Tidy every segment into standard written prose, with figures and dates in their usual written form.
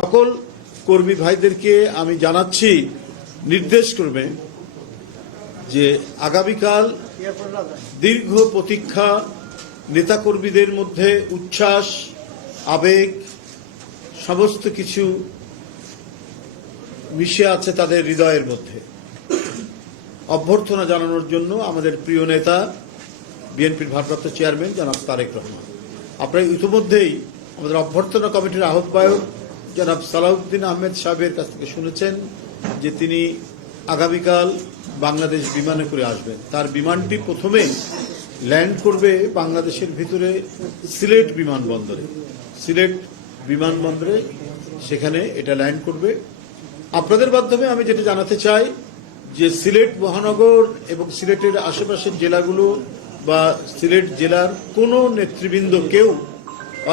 সকল কর্মী ভাইদেরকে আমি জানাচ্ছি নির্দেশ করবে যে আগামীকাল দীর্ঘ প্রতীক্ষা, নেতাকর্মীদের মধ্যে উচ্ছ্বাস, আবেগ সমস্ত কিছু মিশে আছে তাদের হৃদয়ের মধ্যে। অভ্যর্থনা জানানোর জন্য আমাদের প্রিয় নেতা বিএনপির ভারপ্রাপ্ত চেয়ারম্যান জনাব তারেক রহমান, আপনারা ইতিমধ্যেই আমাদের অভ্যর্থনা কমিটির আহ্বায়ক জনাব সালাউদ্দিন আহমেদ সাহেবের কাছ থেকে শুনেছেন যে তিনি আগামীকাল বাংলাদেশ বিমানে করে আসবেন। তার বিমানটি প্রথমে ল্যান্ড করবে বাংলাদেশের ভিতরে সিলেট বিমানবন্দরে, সেখানে এটা ল্যান্ড করবে। আপনাদের মাধ্যমে আমি যেটা জানাতে চাই যে সিলেট মহানগর এবং সিলেটের আশেপাশের জেলাগুলো বা সিলেট জেলার কোনো নেতৃবৃন্দ কেউ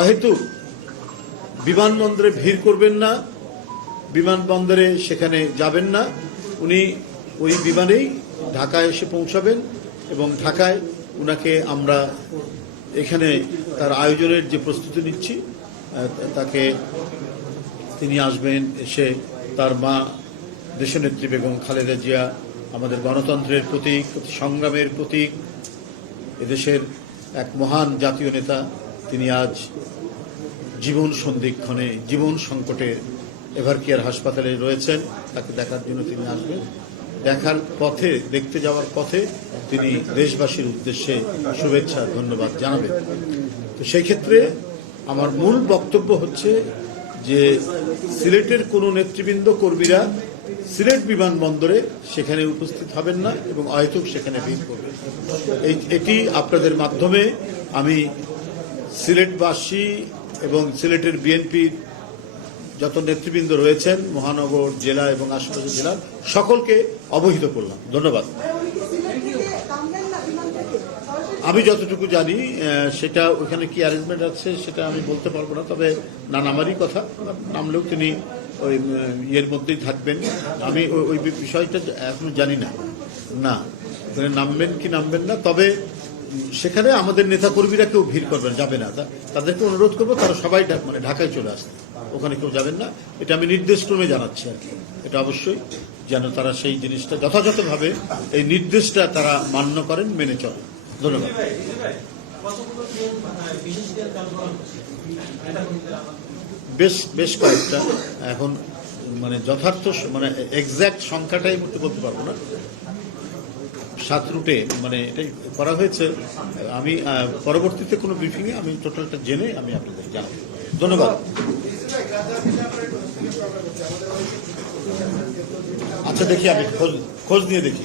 অহেতুক বিমানবন্দরে ভিড় করবেন না, বিমানবন্দরে সেখানে যাবেন না। উনি ওই বিমানেই ঢাকায় এসে পৌঁছাবেন এবং ঢাকায় উনাকে আমরা এখানে তার আয়োজনের যে প্রস্তুতি নিচ্ছি, তাকে তিনি আসবেন, এসে তার মা দেশনেত্রী বেগম খালেদা জিয়া আমাদের গণতন্ত্রের প্রতীক, সংগ্রামের প্রতীক, এদেশের এক মহান জাতীয় নেতা, তিনি আজ জীবন সন্ধিক্ষণে, জীবন সংকটে এভারকেয়ার হাসপাতালে রয়েছেন। তাকে দেখার জন্য তিনি আসবেন। দেখার পথে, দেখতে যাওয়ার পথে তিনি দেশবাসীর উদ্দেশ্যে শুভেচ্ছা ধন্যবাদ জানাবেন। তো সেই ক্ষেত্রে আমার মূল বক্তব্য হচ্ছে যে সিলেটের কোনো নেতৃবৃন্দ, কর্মীরা সিলেট বিমানবন্দরে সেখানে উপস্থিত হবেন না এবং অহেতুক সেখানে ভিড় করবেন। এটি আপনাদের মাধ্যমে আমি সিলেটবাসী এবং সিলেটের বিএনপির যত নেতৃবৃন্দ রয়েছেন মহানগর, জেলা এবং আশেপাশের জেলার সকলকে অবহিত করলাম। ধন্যবাদ। আমি যতটুকু জানি সেটা ওইখানে কি অ্যারেঞ্জমেন্ট আছে সেটা আমি বলতে পারবো না, তবে না নামারই কথা, নামলেও তিনি ওই ইয়ের মধ্যেই থাকবেন। আমি ওই বিষয়টা এখনো জানি না নামবেন কি নামবেন না, তবে সেখানে আমাদের নেতাকর্মীরা কেউ ভিড় করবেন, যাবে না। তাদেরকে অনুরোধ করবো তারা সবাই ঢাকায় চলে আসবে, ওখানে কেউ যাবেন না। এটা আমি নির্দেশক্রমে জানাচ্ছি আর কি। এটা অবশ্যই যেন তারা সেই জিনিসটা যথাযথভাবে এই নির্দেশটা তারা মান্য করেন, মেনে চলেন। ধন্যবাদ। বেশ কয়েকটা, এখন যথার্থ এক্সাক্ট সংখ্যাটাই বলতে পারবো না। 7 রুটে এটাই করা হয়েছে। আমি পরবর্তীতে কোনো ব্রিফিংয়ে আমি টোটালটা জেনে আমি আপনাদের জানাবো। ধন্যবাদ। আচ্ছা, দেখি আমি খোঁজ নিয়ে দেখি।